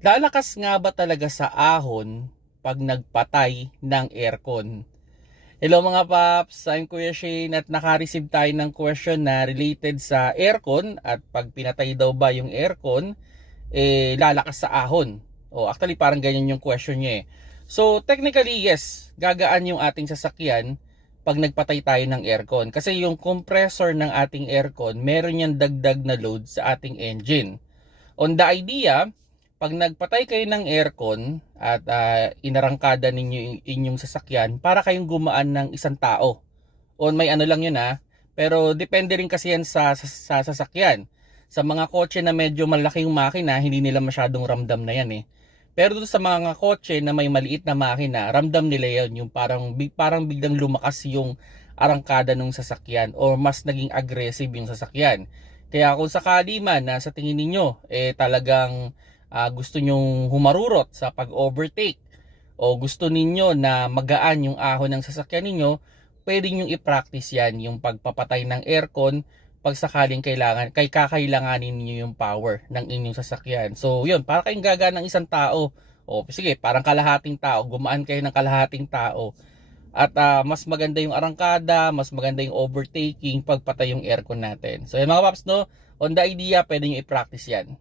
Lalakas nga ba talaga sa ahon pag nagpatay ng aircon? Hello mga paps, I'm Kuya Shane at naka-receive tayo ng question na related sa aircon at pag pinatay daw ba yung aircon, eh lalakas sa ahon. O actually parang ganyan yung question niya eh. So technically yes, gagaan yung ating sasakyan pag nagpatay tayo ng aircon. Kasi yung compressor ng ating aircon, meron yan dagdag na load sa ating engine. On the idea, pag nagpatay kayo ng aircon at ah, inarangkada ninyo yung inyong sasakyan, para kayong gumaan ng isang tao. O may ano lang yun ha. Pero depende rin kasi yan sa, sa, sa sasakyan. Sa mga kotse na medyo malaking makina, hindi nila masyadong ramdam na yan eh. Pero sa mga kotse na may maliit na makina, ramdam nila yan yung parang, parang biglang lumakas yung arangkada ng sasakyan or mas naging aggressive yung sasakyan. Kaya kung sakali man na sa tingin ninyo eh talagang ah, gusto nyong humarurot sa pag-overtake o gusto ninyo na magaan yung ahon ng sasakyan ninyo, pwede nyo i-practice yan yung pagpapatay ng aircon pag sakaling kailangan, kay kakailanganin niyo yung power ng inyong sasakyan. So, yun, para kayong gaga ng isang tao. O, sige, parang kalahating tao, gumaan kayo ng kalahating tao. At ah, mas maganda yung arangkada, mas maganda yung overtaking pagpatay yung aircon natin. So, yun mga paps, no? On the idea, pwede nyo i-practice yan.